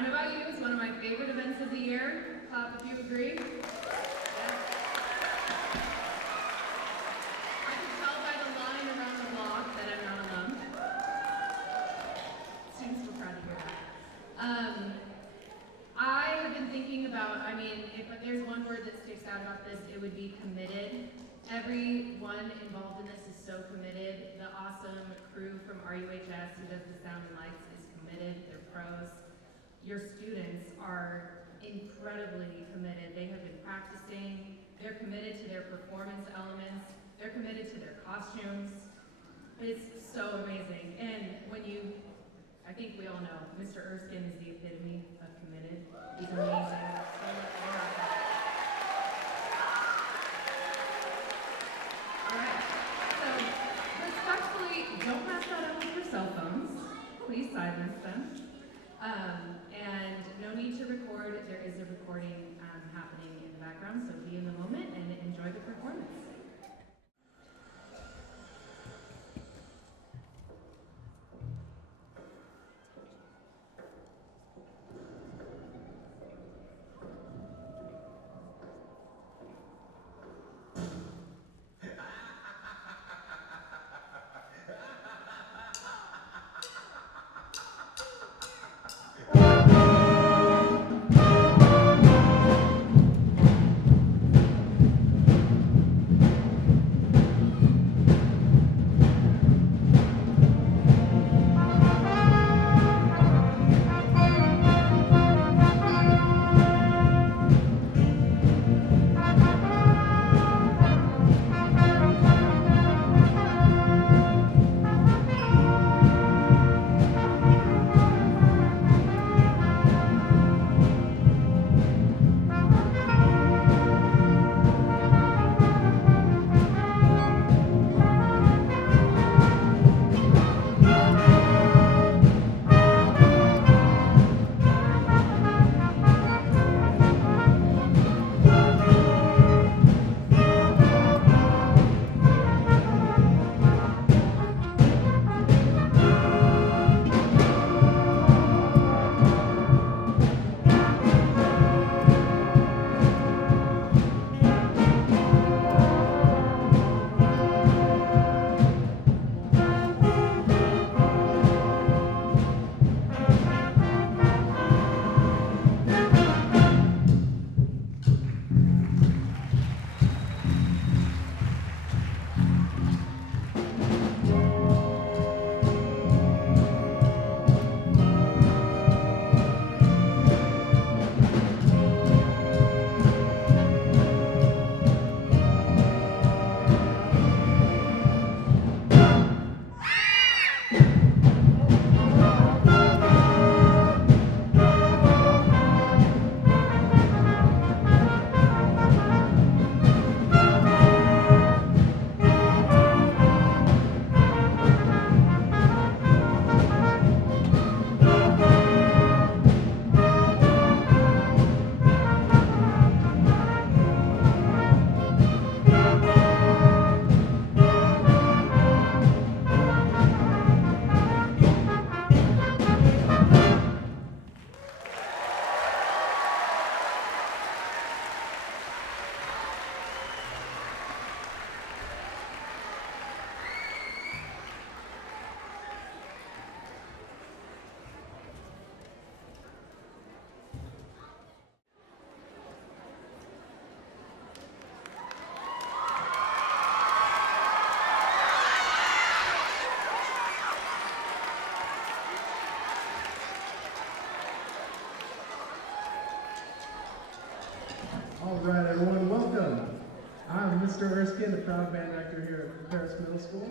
don't know about you, it's one of my favorite events of the year. Clap if you agree. Yeah. I can tell by the line around the block that I'm not alone. Students were proud to hear that. I have been thinking about, if there's one word that sticks out about this, it would be committed. Everyone involved in this is so committed. The awesome crew from RUHS who does the sound and lights is committed. They're pros. Your students are incredibly committed. They have been practicing. They're committed to their performance elements. They're committed to their costumes. It's so amazing. And I think we all know, Mr. Erskine is the epitome of committed. He's amazing. So much more. All right. So, respectfully, don't pass that out with your cell phones. Please silence them. And no need to record. There is a recording happening in the background, so be in the moment and enjoy the performance. All right, everyone, welcome. I'm Mr. Erskine, the proud band director here at Parras Middle School.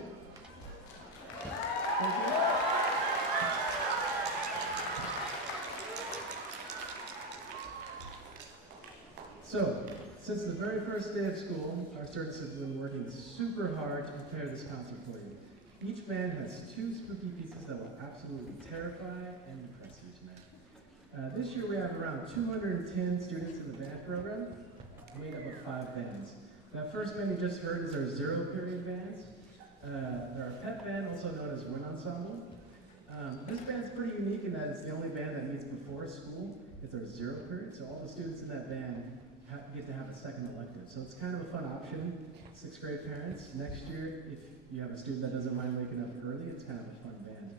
Thank you. So, since the very first day of school, our students have been working super hard to prepare this concert for you. Each band has 2 spooky pieces that will absolutely terrify and impress you tonight. This year we have around 210 students in the band program, made up of 5 bands. That first band you just heard is our 0 period bands. They're our pet band, also known as Wind Ensemble. This band's pretty unique in that it's the only band that meets before school. It's our zero period, so all the students in that band get to have a second elective. So it's kind of a fun option. 6th grade parents, next year, if you have a student that doesn't mind waking up early, it's kind of a fun band.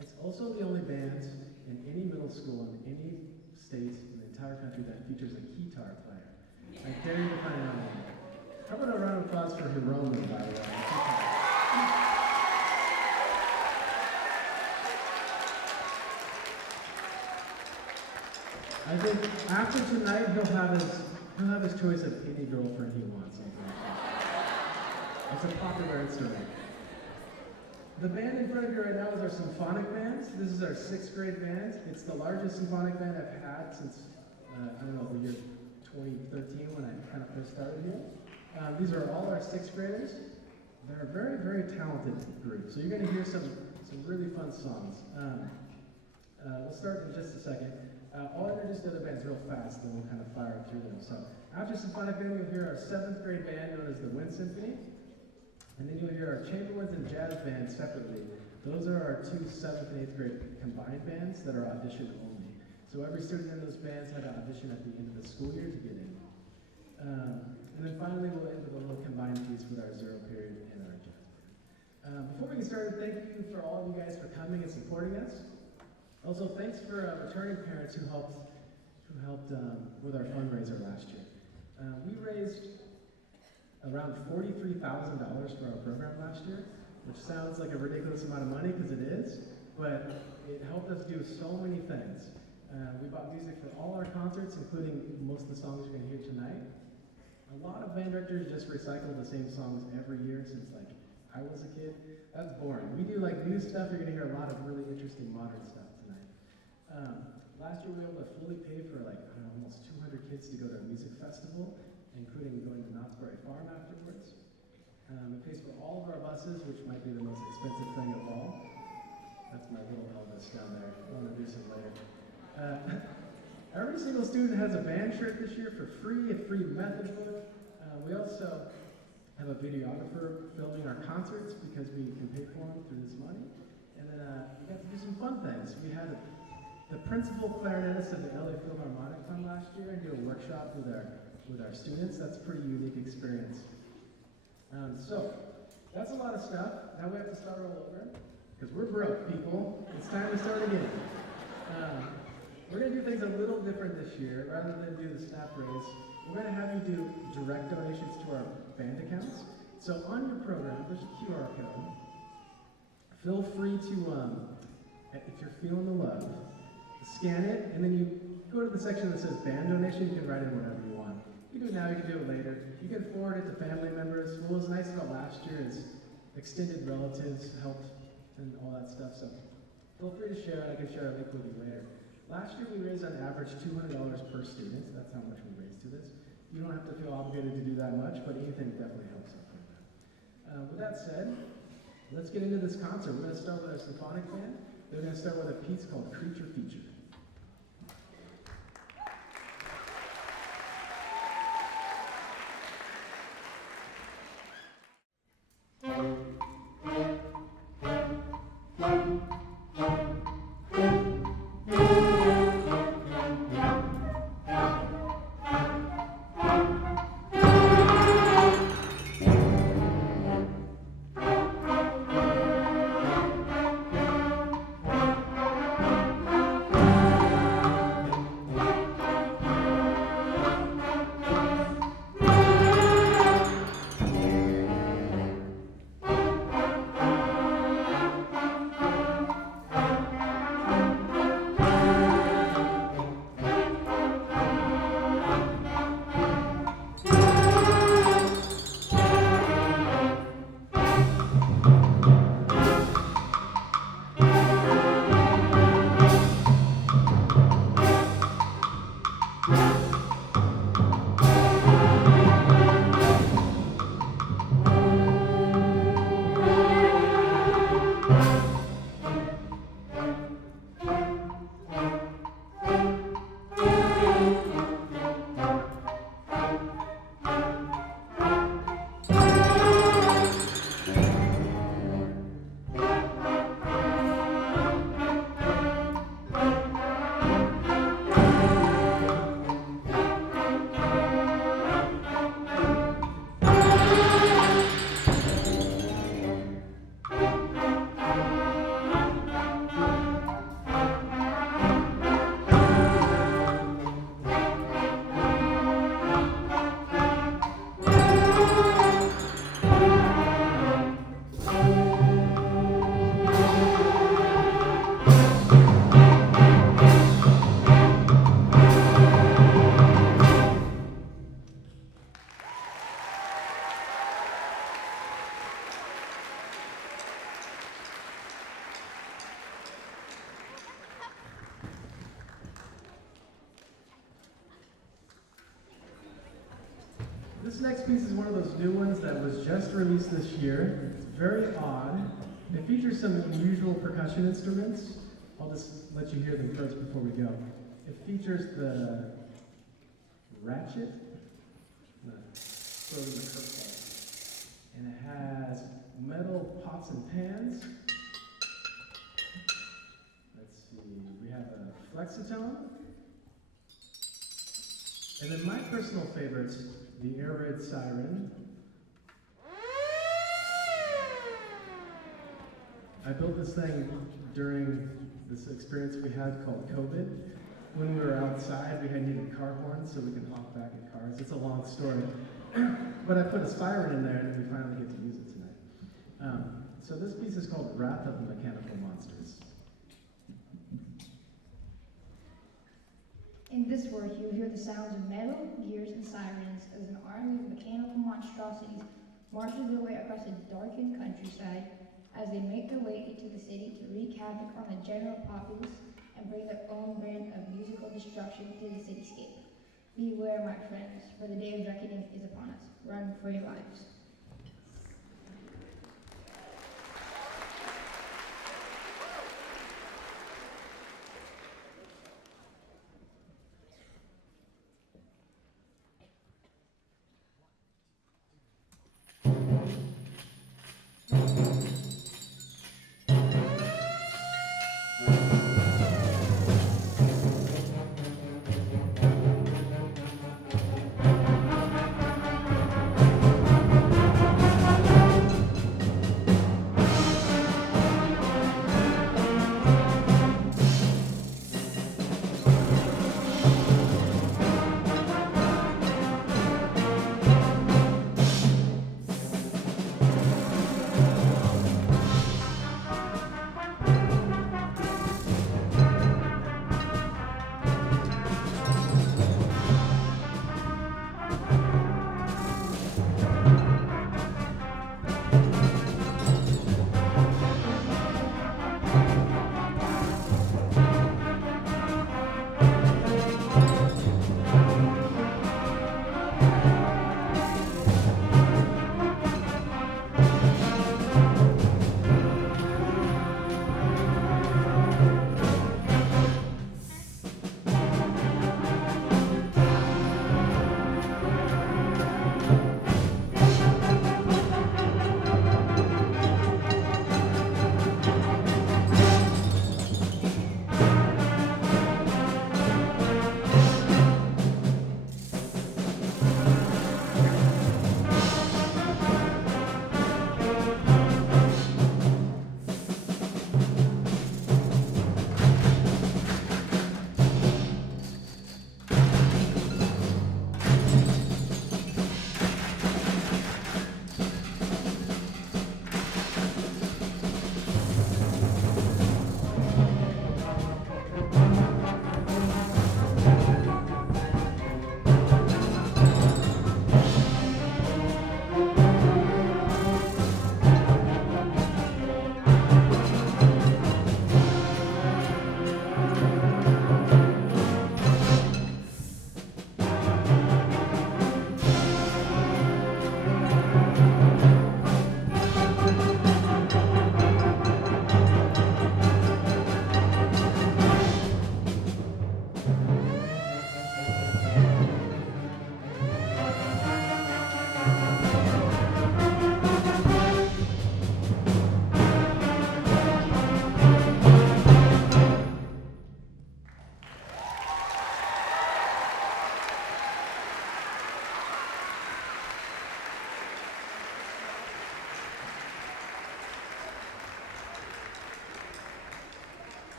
It's also the only band in any middle school in any state in the entire country that features a guitar player. I dare you to find out. How about a round of applause for Hiromu, by the way? I think after tonight, he'll have his choice of any girlfriend he wants. It's a popular instrument. The band in front of you right now is our Symphonic band. This is our 6th grade band. It's the largest symphonic band I've had since, I don't know, the year 2013 when I kind of first started here. These are all our 6th graders. They're a very, very talented group. So you're going to hear some really fun songs. We'll start in just a second. I'll introduce the other bands real fast, then we'll kind of fire through them. So after Symphonic band, you'll hear our 7th grade band known as the Wind Symphony. And then you'll hear our chamber winds and jazz bands separately. Those are our 2 7th and 8th grade combined bands that are audition only. So every student in those bands had to audition at the end of the school year to get in. And then finally, we'll end with a little combined piece with our zero period and our jazz band. Before we get started, thank you for all of you guys for coming and supporting us. Also, thanks for returning parents who helped with our fundraiser last year. We raised around $43,000 for our program last year, which sounds like a ridiculous amount of money because it is, but it helped us do so many things. We bought music for all our concerts, including most of the songs you're going to hear tonight. A lot of band directors just recycle the same songs every year since like I was a kid. That's boring. We do like new stuff. You're going to hear a lot of really interesting modern stuff tonight. Last year we were able to fully pay for like, I don't know, almost 200 kids to go to a music festival, including going to Knott's Berry Farm afterwards. It pays for all of our buses, which might be the most expensive thing of all. That's my little Elvis down there. I'll introduce him later. Every single student has a band shirt this year for free, a free method book. We also have a videographer filming our concerts because we can pay for them through this money. And then we got to do some fun things. We had the principal clarinetist of the LA Philharmonic come last year and do a workshop with our students. That's a pretty unique experience. So that's a lot of stuff. Now we have to start all over because we're broke, people. It's time to start again. We're going to do things a little different this year. Rather than do the snap raise, we're going to have you do direct donations to our band accounts. So on your program, there's a QR code. Feel free to, if you're feeling the love, scan it, and then you go to the section that says band donation. You can write in whatever you want. You can do it now, you can do it later. You can forward it to family members. What was nice about last year is extended relatives helped and all that stuff. So feel free to share it. I can share a link with you later. Last year we raised on average $200 per student. That's how much we raised to this. You don't have to feel obligated to do that much, but anything definitely helps out with that. With that said, let's get into this concert. We're going to start with our symphonic band. They're going to start with a piece called Creature Feature. next piece is one of those new ones that was just released this year. It's very odd. It features some unusual percussion instruments. I'll just let you hear them first before we go. It features the ratchet, sort of the curveball, and it has metal pots and pans. Let's see, we have a flexitone, and then my personal favorite, the air raid siren. I built this thing during this experience we had called COVID. When we were outside, we had needed car horns so we could honk back at cars. It's a long story. But I put a siren in there and we finally get to use it tonight. So this piece is called Wrath of the Mechanical Monsters. In this work, you will hear the sounds of metal, gears, and sirens as an army of mechanical monstrosities marches their way across a darkened countryside as they make their way into the city to wreak havoc on the general populace and bring their own brand of musical destruction to the cityscape. Beware, my friends, for the day of reckoning is upon us. Run for your lives.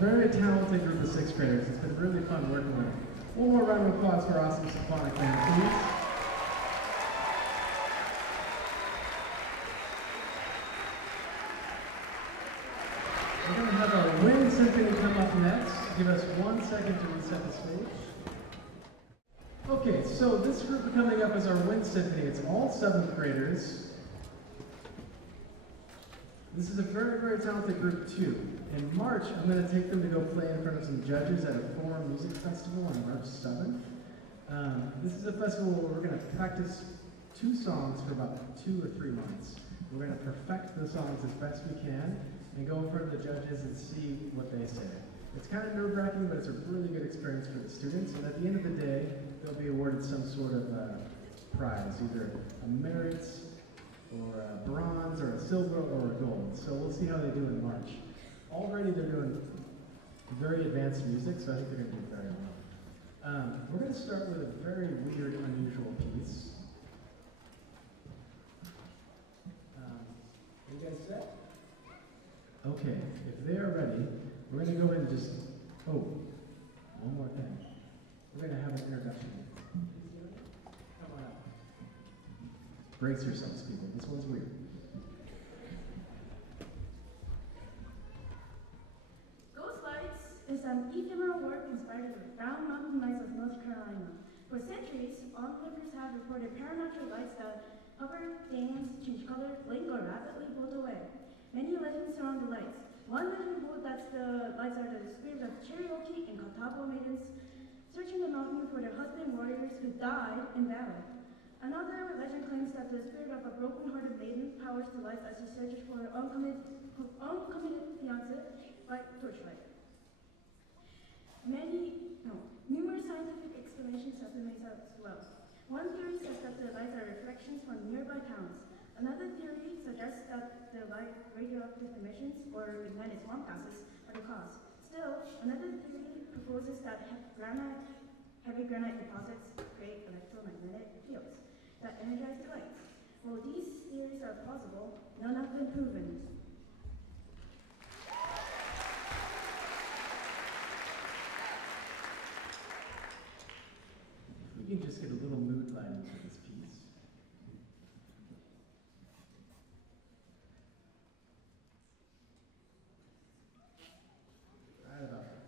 Very talented group of sixth graders. It's been really fun working with them. One more round of applause for our awesome Symphonic band, please. We're going to have our wind symphony come up next. Give us 1 second to reset the stage. Okay, so this group coming up is our wind symphony. It's all seventh graders. This is a very, very talented group too. In March, I'm going to take them to go play in front of some judges at a foreign music festival on March 7th. This is a festival where we're going to practice 2 songs for about 2 or 3 months. We're going to perfect the songs as best we can and go in front of the judges and see what they say. It's kind of nerve-wracking, but it's a really good experience for the students. And at the end of the day, they'll be awarded some sort of prize, either a merit or a bronze or a silver or a gold. So we'll see how they do in March. Already they're doing very advanced music, so I think they're going to do very well. We're going to start with a very weird, unusual piece. Are you guys set? Okay, if they are ready, we're going to go ahead and just, one more thing. We're going to have an introduction. Come on up. Brace yourselves, people. This one's weird. Is an ephemeral work inspired by the Brown Mountain Lights of North Carolina. For centuries, onlookers have reported parametric lights that hover, dance, change color, blink, or rapidly float away. Many legends surround the lights. One legend holds that the lights are the spirits of Cherokee and Catawba maidens searching the mountain for their husband warriors who died in battle. Another legend claims that the spirit of a broken-hearted maiden powers the lights as she searches for her uncommitted fiancé by torchlight. Numerous scientific explanations have been made as well. One theory says that the lights are reflections from nearby towns. Another theory suggests that the light radioactive emissions or ignited swamp gases are the cause. Still, another theory proposes that heavy granite deposits create electromagnetic fields that energize the lights. While these theories are plausible, none have been proven. We can just get a little mood lighting for this piece. Right about that.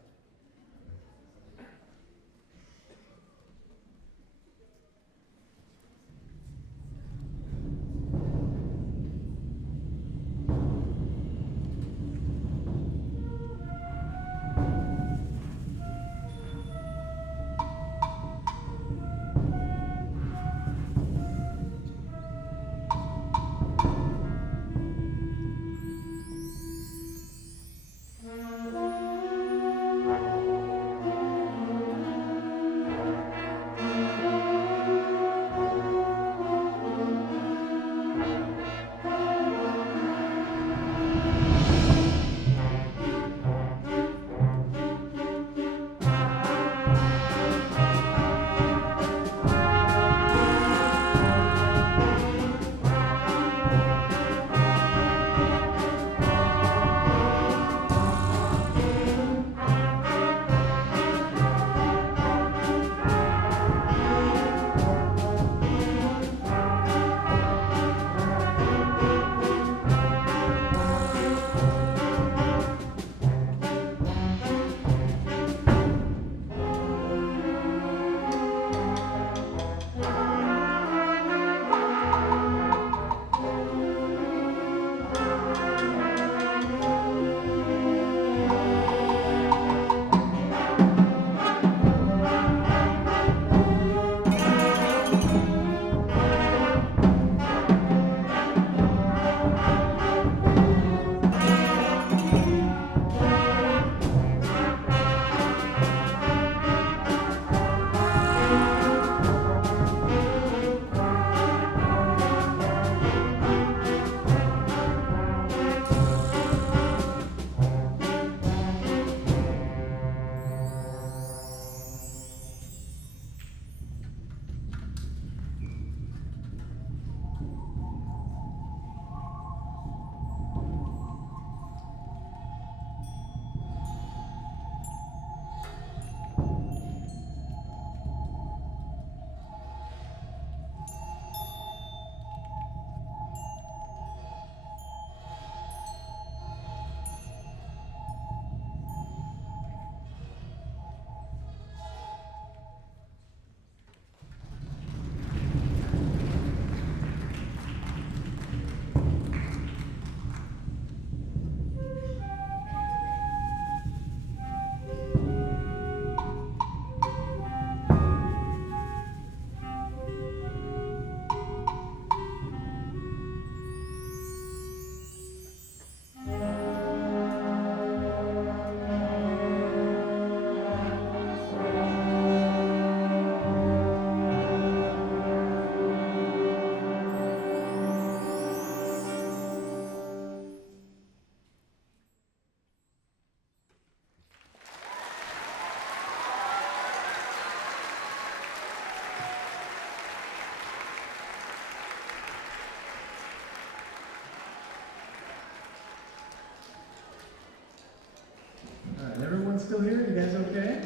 still here? You guys okay?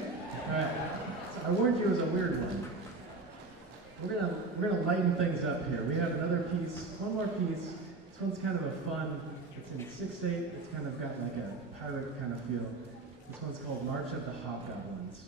All right. So I warned you it was a weird one. We're gonna lighten things up here. We have another piece, one more piece. This one's kind of a fun. It's in 6/8. It's kind of got like a pirate kind of feel. This one's called March of the Hobgoblins.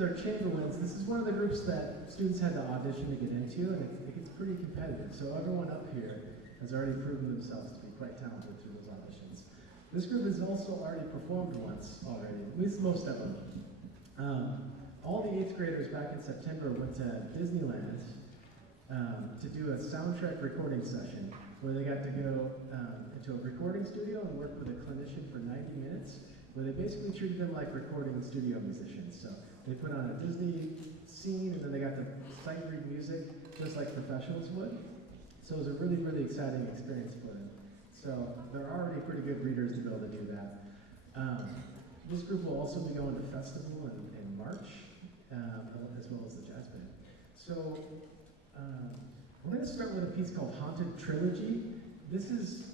Our Chamberlains. This is one of the groups that students had to audition to get into, and it gets pretty competitive. So everyone up here has already proven themselves to be quite talented through those auditions. This group has also already performed once already, at least most of them. All the 8th graders back in September went to Disneyland to do a soundtrack recording session where they got to go into a recording studio and work with a clinician for 90 minutes, where they basically treated them like recording studio musicians. So they put on a Disney scene, and then they got to sight read music just like professionals would. So it was a really, really exciting experience for them. So they're already pretty good readers to be able to do that. This group will also be going to festival in March, as well as the jazz band. So we're going to start with a piece called Haunted Trilogy. This is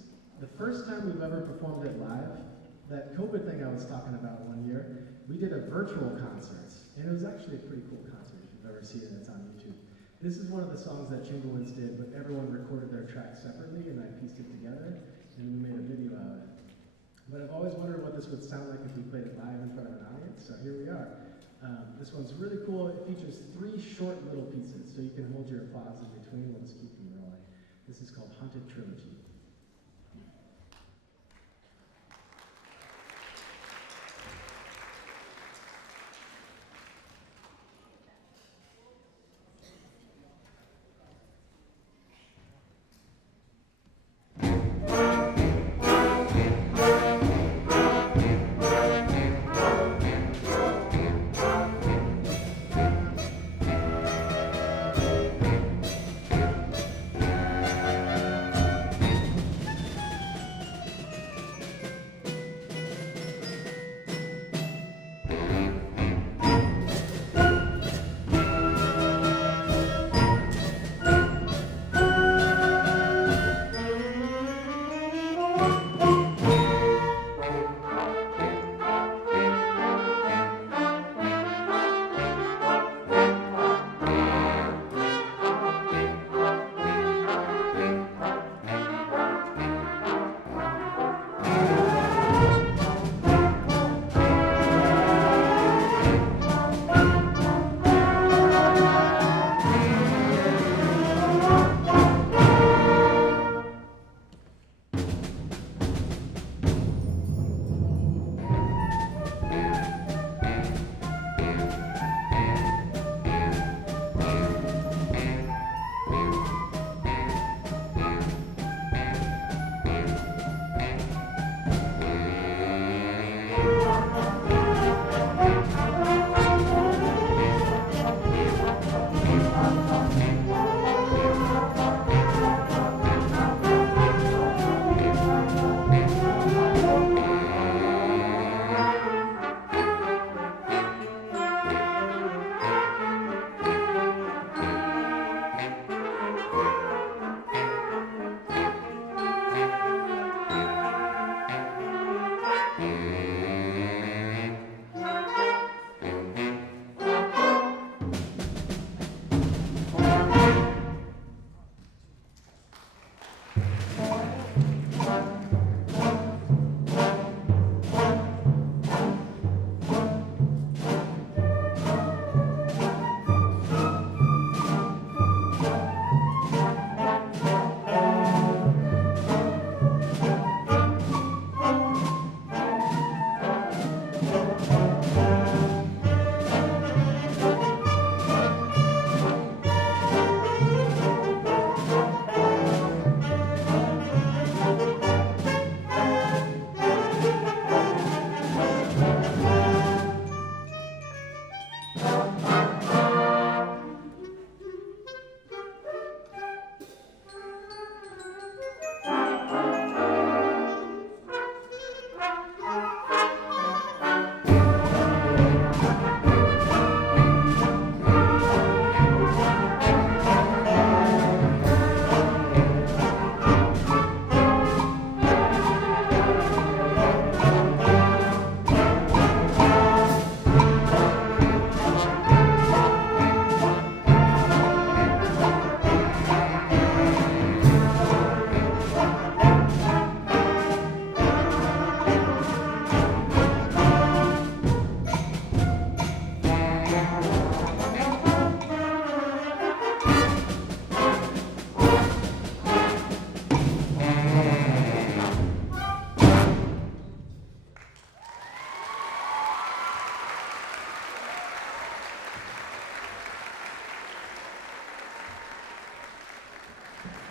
the first time we've ever performed it live. That COVID thing I was talking about one year, we did a virtual concert, and it was actually a pretty cool concert if you've ever seen it. It's on YouTube. This is one of the songs that Chamberlains did, but everyone recorded their tracks separately, and I pieced it together, and we made a video out of it. But I've always wondered what this would sound like if we played it live in front of an audience, so here we are. This one's really cool. It features 3 short little pieces, so you can hold your applause in between. We'll just keep them rolling. This is called Haunted Trilogy.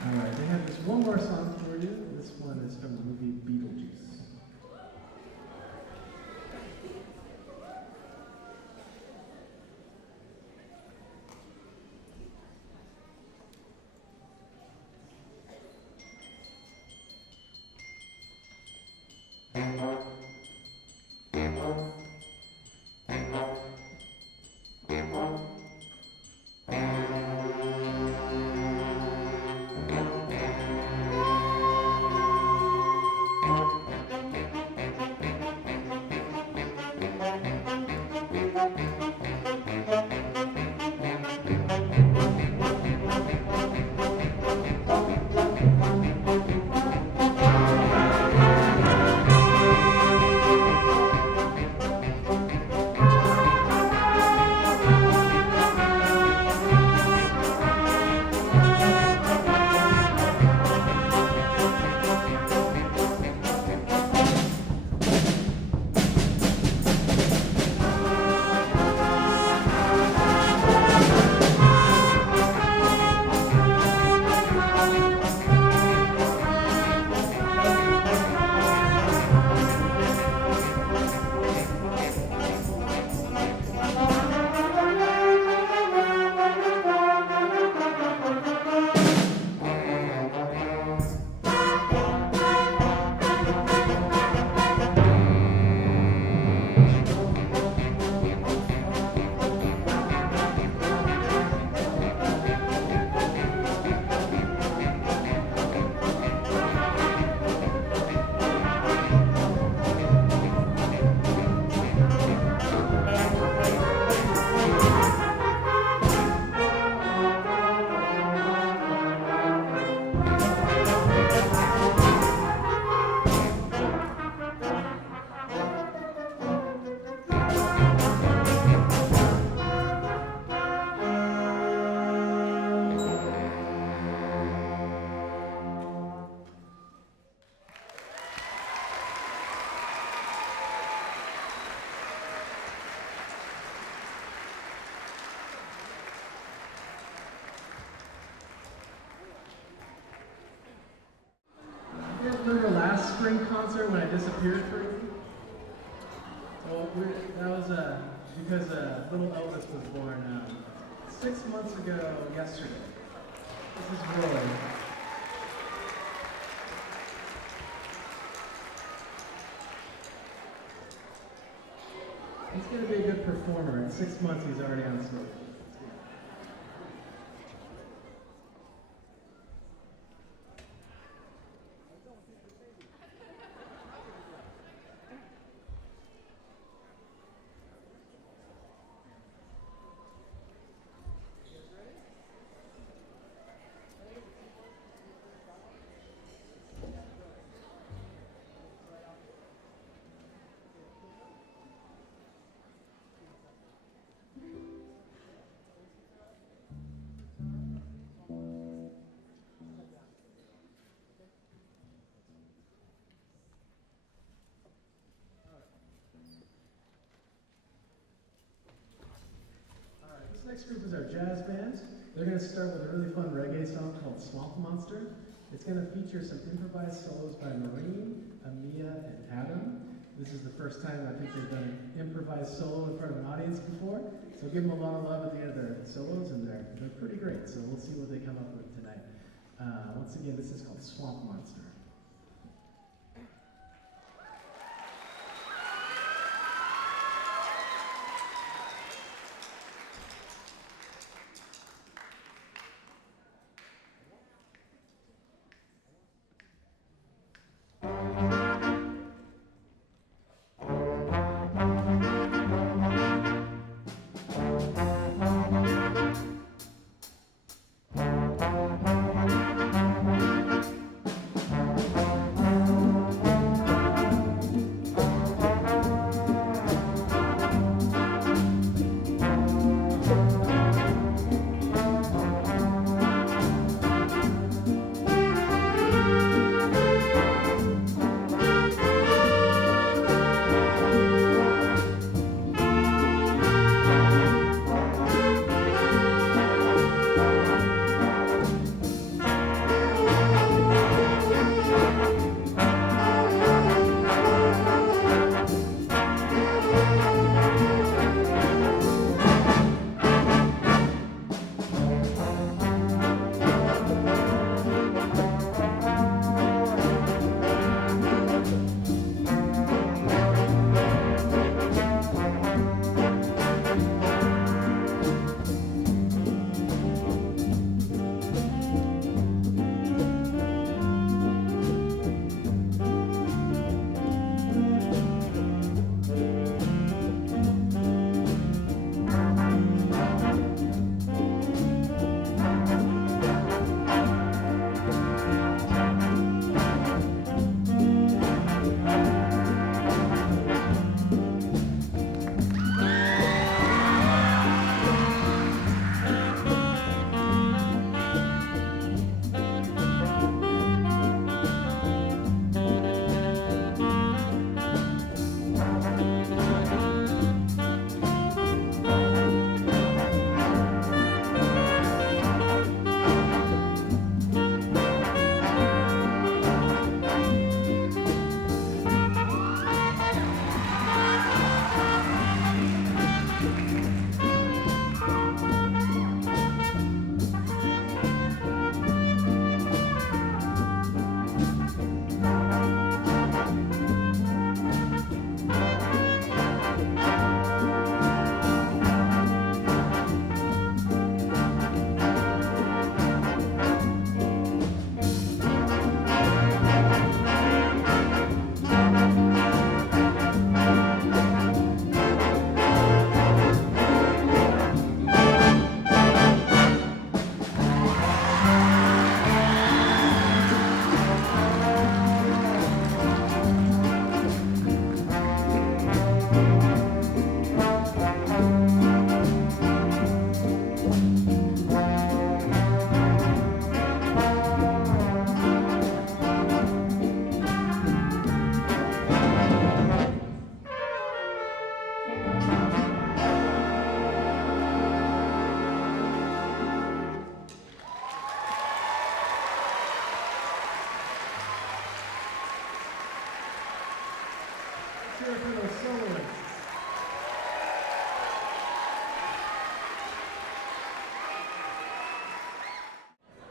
All right, they have just one more song for you. This one is from the movie Beetlejuice. Remember last spring concert when I disappeared for a week? Well, that was because little Elvis was born 6 months ago yesterday. This is Roy. He's going to be a good performer. In 6 months, he's already on stage. Next group is our jazz band. They're going to start with a really fun reggae song called Swamp Monster. It's going to feature some improvised solos by Maureen, Amia, and Adam. This is the first time I think they've done an improvised solo in front of an audience before, so give them a lot of love at the end of their solos, and they're pretty great, so we'll see what they come up with tonight. Once again, this is called Swamp Monster.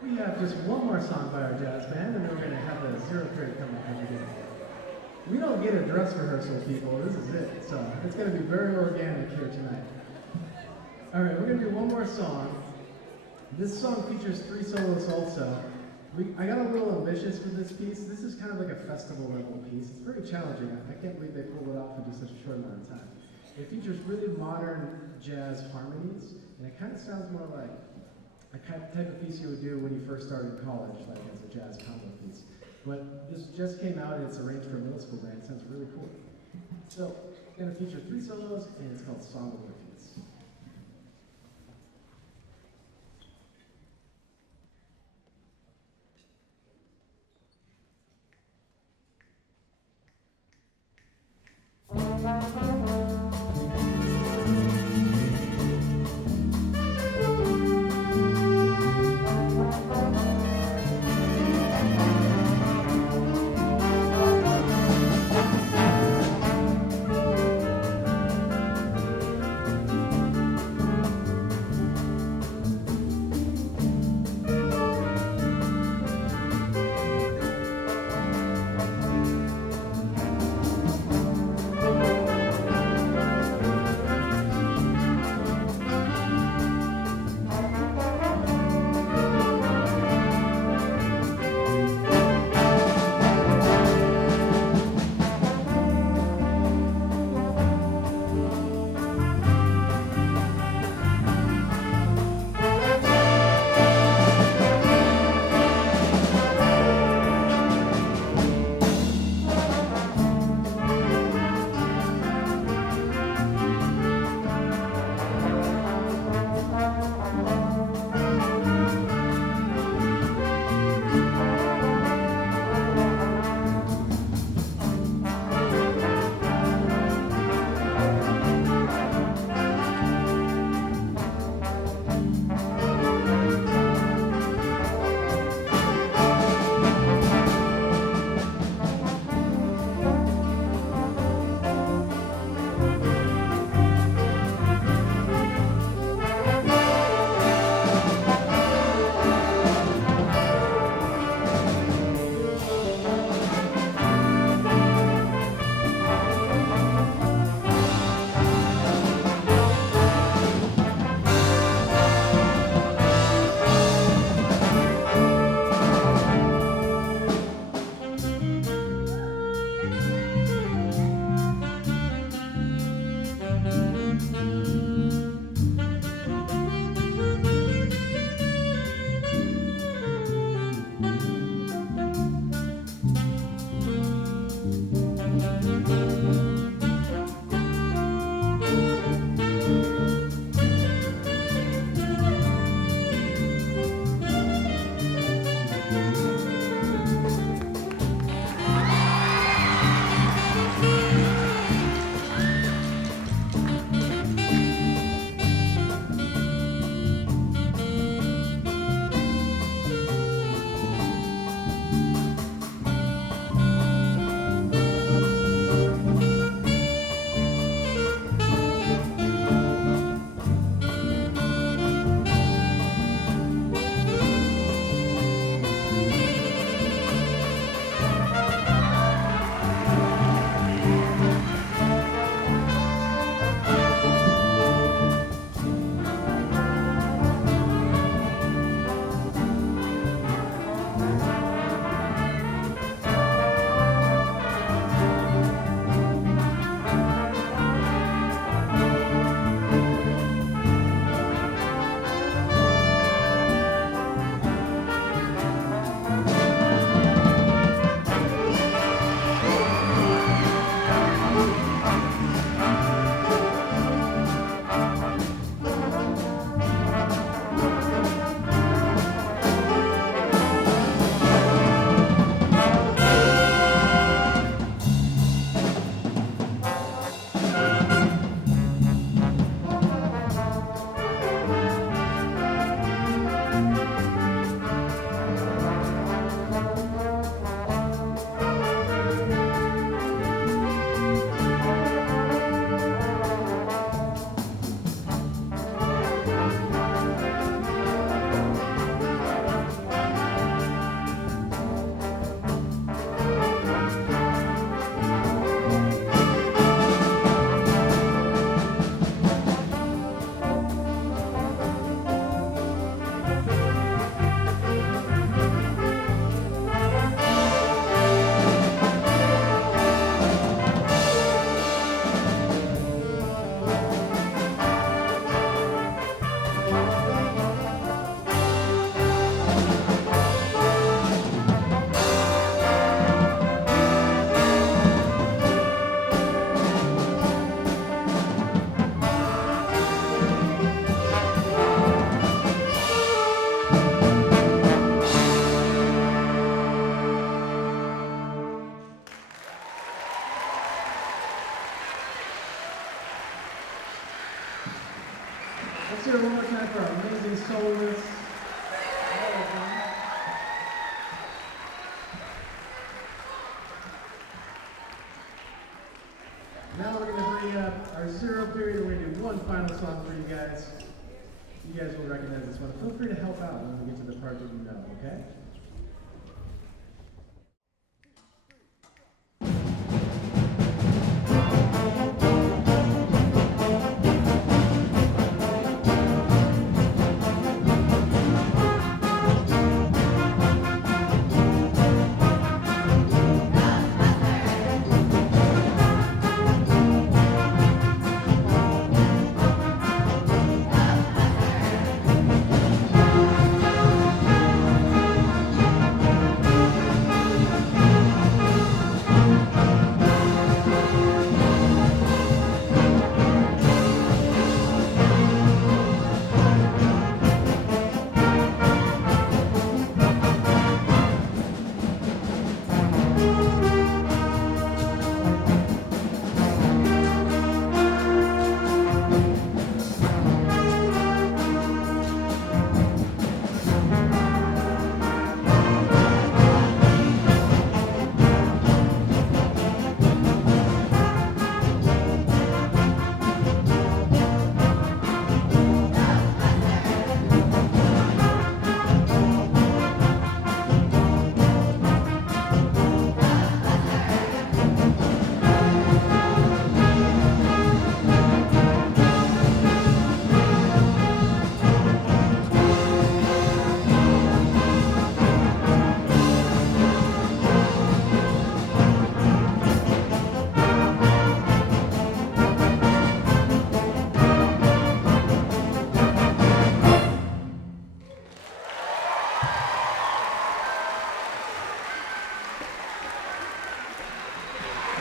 We have just one more song by our jazz band, and then we're going to have the zero period come up again. We don't get a dress rehearsal, people. This is it. So it's going to be very organic here tonight. All right, we're going to do one more song. This song features 3 solos also. I got a little ambitious with this piece. This is kind of like a festival level piece. It's very challenging. I can't believe they pulled it off in just such a short amount of time. It features really modern jazz harmonies, and it kind of sounds more like a type of piece you would do when you first started college, like as a jazz combo piece. But this just came out, and it's arranged for a middle school band. It sounds really cool. So, it's going to feature 3 solos, and it's called Song of Orpheus. zero period, we're going to do one final song for you guys. You guys will recognize this one. Feel free to help out when we get to the part that you know, okay?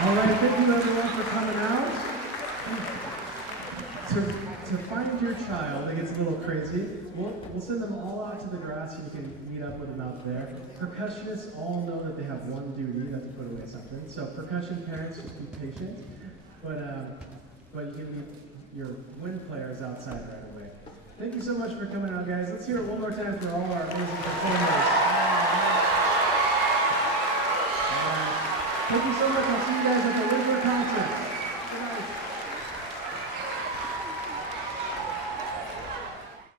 All right, thank you everyone for coming out. To find your child, it gets a little crazy. We'll send them all out to the grass and you can meet up with them out there. Percussionists all know that they have one duty, that's to put away something. So percussion parents, just be patient. But you can meet your wind players outside right away. Thank you so much for coming out, guys. Let's hear it one more time for all our amazing performers. Thank you so much. I'll see you guys at the River